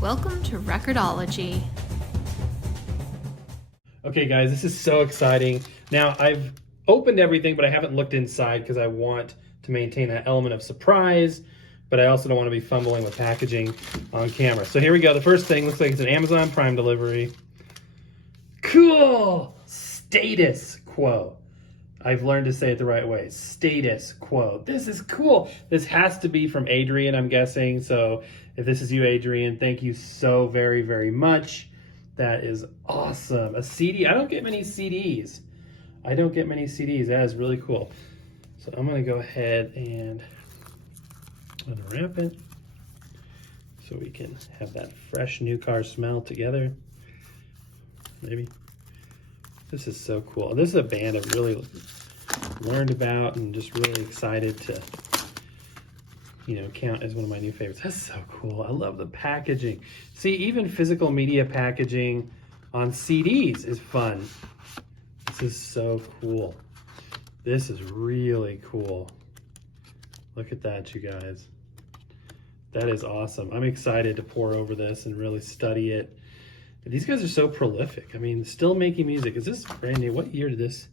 Welcome to Record-ology. Okay guys, this is so exciting. Now I've opened everything, but I haven't looked inside because I want to maintain that element of surprise, but I also don't want to be fumbling with packaging on camera. So here we go. The first thing looks like it's an Amazon Prime delivery. Cool! Status quo. I've learned to say it the right way. Status quo. This is cool. This has to be from Adrian, I'm guessing. So if this is you, Adrian, thank you so very, very much. That is awesome. A CD. I don't get many CDs. That is really cool. So I'm going to go ahead and unwrap it so we can have that fresh new car smell together. Maybe. This is so cool. This is a band I've really learned about and just really excited to, count as one of my new favorites. That's so cool. I love the packaging. See, even physical media packaging on CDs is fun. This is so cool. This is really cool. Look at that, you guys. That is awesome. I'm excited to pour over this and really study it. These guys are so prolific. I mean, still making music. Is this brand new? What year did this?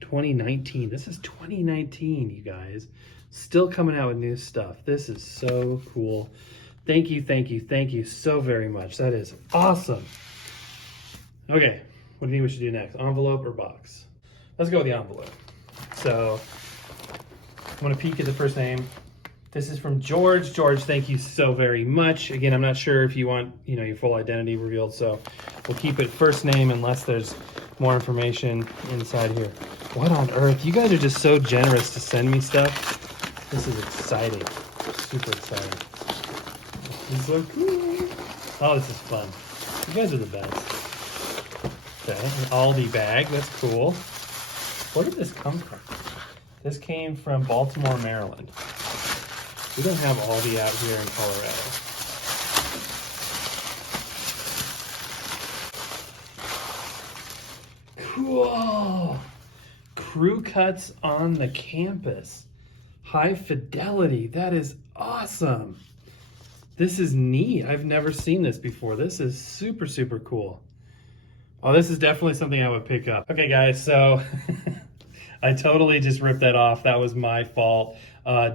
2019. This is 2019, you guys. Still coming out with new stuff. This is so cool. Thank you so very much. That is awesome. Okay, what do you think we should do next? Envelope or box? Let's go with the envelope. So I'm gonna peek at the first name. This is from George. George, thank you so very much. Again, I'm not sure if you want, your full identity revealed, so we'll keep it first name unless there's more information inside here. What on earth? You guys are just so generous to send me stuff. This is exciting. Super exciting. This is so cool. Oh, this is fun. You guys are the best. Okay, an Aldi bag. That's cool. Where did this come from? This came from Baltimore, Maryland. We don't have Aldi out here in Colorado. Cool. Crew cuts on the campus. High fidelity. That is awesome. This is neat. I've never seen this before. This is super, super cool. Oh, this is definitely something I would pick up. Okay, guys, so I totally just ripped that off. That was my fault.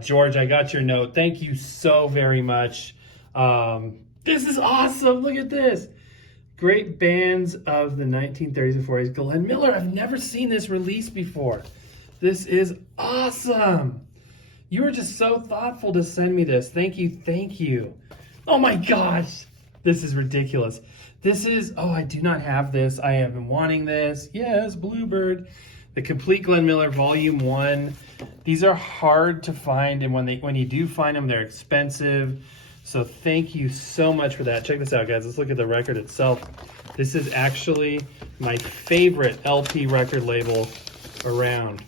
George, I got your note. Thank you so very much. This is awesome. Look at this. Great bands of the 1930s and 40s. Glenn Miller. I've never seen this release before. This is awesome. You were just so thoughtful to send me this. Thank you. Oh my gosh. This is ridiculous. I do not have this. I have been wanting this. Yes, Bluebird. The Complete Glenn Miller Volume 1. These are hard to find, and when you do find them, they're expensive. So thank you so much for that. Check this out, guys. Let's look at the record itself. This is actually my favorite LP record label around.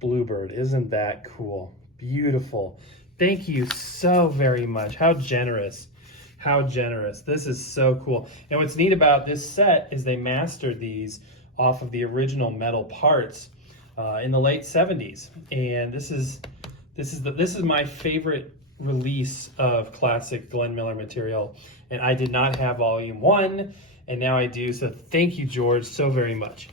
Bluebird. Isn't that cool? Beautiful. Thank you so very much. How generous. How generous. This is so cool. And what's neat about this set is they mastered these off of the original metal parts in the late 70s. And this is my favorite release of classic Glenn Miller material. And I did not have volume 1, and now I do. So thank you, George, so very much.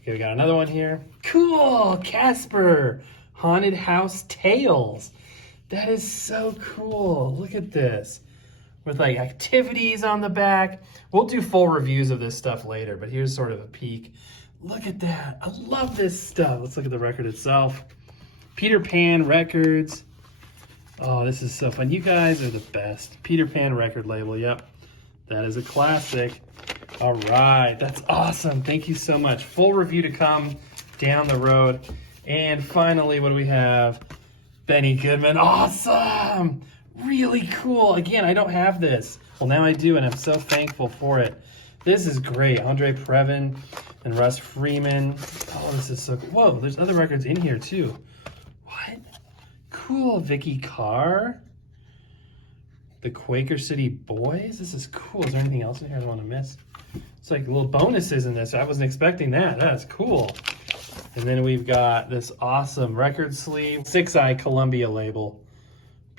Okay, we got another one here. Cool, Casper, Haunted House Tales. That is so cool. Look at this. With like activities on the back. We'll do full reviews of this stuff later, but here's sort of a peek. Look at that. I love this stuff. Let's look at the record itself. Peter Pan Records. Oh, this is so fun. You guys are the best. Peter Pan record label. Yep. That is a classic. All right. That's awesome. Thank you so much. Full review to come down the road. And finally, what do we have? Benny Goodman. Awesome. Really cool. Again, I don't have this. Well, now I do, and I'm so thankful for it. This is great. Andre Previn and Russ Freeman. Oh, this is so cool. Whoa, there's other records in here, too. What? Cool. Vicky Carr. The Quaker City Boys. This is cool. Is there anything else in here I don't want to miss? It's like little bonuses in this. I wasn't expecting that. That's cool. And then we've got this awesome record sleeve. 6i Columbia label.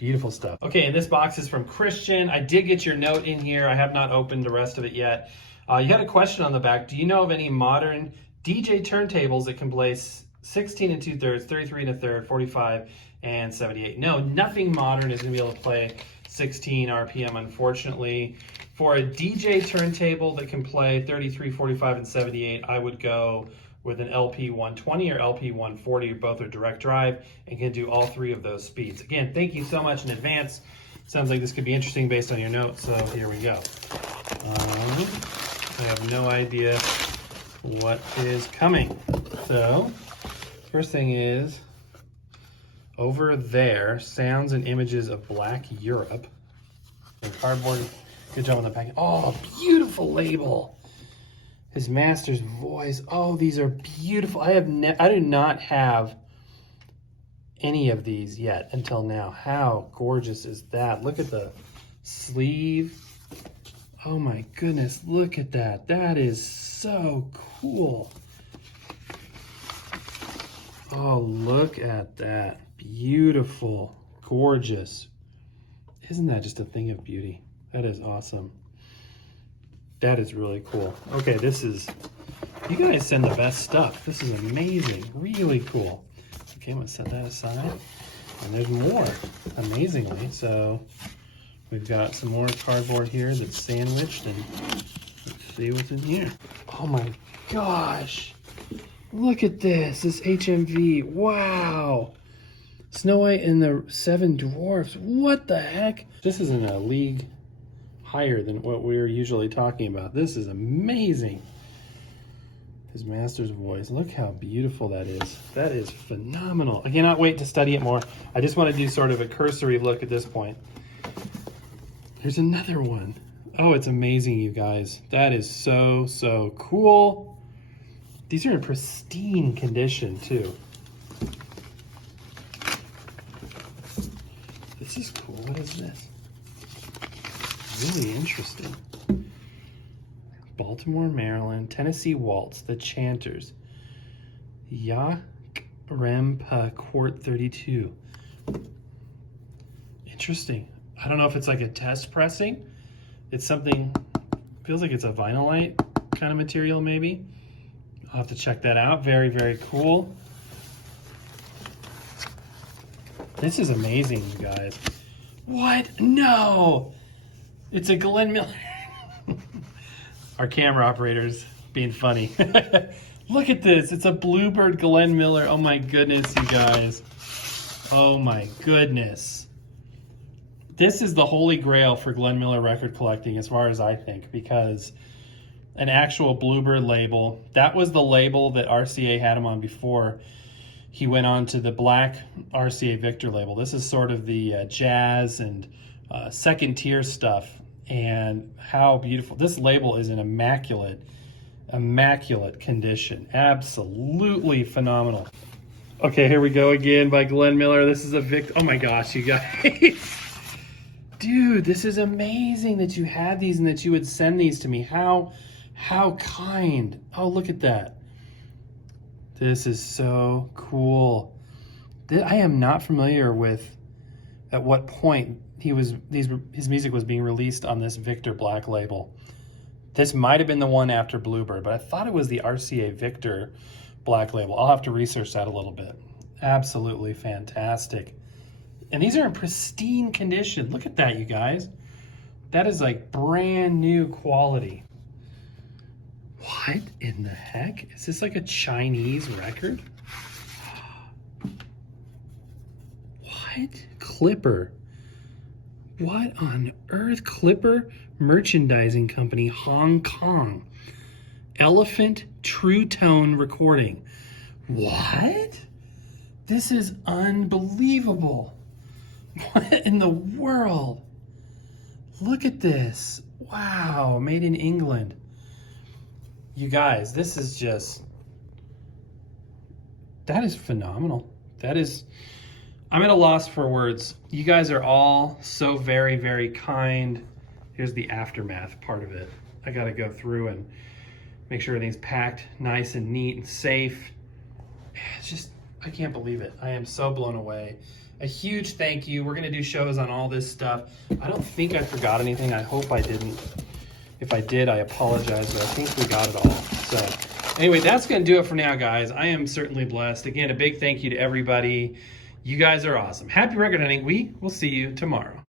Beautiful stuff. Okay, and this box is from Christian. I did get your note in here. I have not opened the rest of it yet. You had a question on the back. Do you know of any modern DJ turntables that can play 16 2/3, 33 1/3, 45, and 78? No, nothing modern is going to be able to play 16 RPM, unfortunately. For a DJ turntable that can play 33, 45, and 78, I would go with an LP 120 or LP 140. Both are direct drive and can do all three of those speeds. Again, thank you so much in advance. Sounds like this could be interesting based on your notes, so here we go. I have no idea what is coming. So, first thing is, over there, sounds and images of Black Europe. And cardboard, good job on the packaging. Oh, beautiful label. His master's voice. Oh, these are beautiful. I do not have any of these yet until now. How gorgeous is that? Look at the sleeve. Oh my goodness, look at that. That is so cool. Oh, look at that. Beautiful, gorgeous. Isn't that just a thing of beauty? That is awesome. That is really cool. Okay, you guys send the best stuff. This is amazing, really cool. Okay, I'm gonna set that aside. And there's more, amazingly. So we've got some more cardboard here that's sandwiched, and let's see what's in here. Oh my gosh. Look at this HMV, wow. Snow White and the Seven Dwarfs, what the heck? This is in a league higher than what we're usually talking about. This is amazing. His master's voice, look how beautiful that is. That is phenomenal. I cannot wait to study it more. I just want to do sort of a cursory look at this point. There's another one. Oh, it's amazing, you guys. That is so, so cool. These are in pristine condition, too. This is cool. What is this? Really interesting. Baltimore, Maryland, Tennessee Waltz, The Chanters. Yakrempa Quart 32. Interesting. I don't know if it's like a test pressing. It's something, feels like it's a vinylite kind of material maybe. I'll have to check that out. Very, very cool. This is amazing, you guys. What? No! It's a Glenn Miller. Our camera operator's being funny. Look at this. It's a Bluebird Glenn Miller. Oh my goodness, you guys. Oh my goodness. This is the holy grail for Glenn Miller record collecting as far as I think, because an actual Bluebird label, that was the label that RCA had him on before he went on to the black RCA Victor label. This is sort of the jazz and second tier stuff. And how beautiful. This label is in immaculate condition. Absolutely phenomenal. Okay, here we go again by Glenn Miller. This is a Victor. Oh my gosh, you guys. Dude, this is amazing that you had these and that you would send these to me. How kind. Oh, look at that. This is so cool. I am not familiar with at what point his music was being released on this Victor Black label. This might have been the one after Bluebird, but I thought it was the RCA Victor Black label. I'll have to research that a little bit. Absolutely fantastic. And these are in pristine condition. Look at that, you guys. That is like brand new quality. What in the heck? Is this like a Chinese record? What? Clipper. What on earth? Clipper Merchandising Company, Hong Kong. Elephant True Tone Recording. What? This is unbelievable. What in the world? Look at this. Wow, made in England. You guys, this is just, that is phenomenal. That is, I'm at a loss for words. You guys are all so very, very kind. Here's the aftermath part of it. I got to go through and make sure everything's packed nice and neat and safe. It's just, I can't believe it. I am so blown away. a huge thank you. We're going to do shows on all this stuff. I don't think I forgot anything. I hope I didn't. If I did, I apologize, but I think we got it all. So anyway, that's going to do it for now, guys. I am certainly blessed. Again, a big thank you to everybody. You guys are awesome. Happy record hunting. We will see you tomorrow.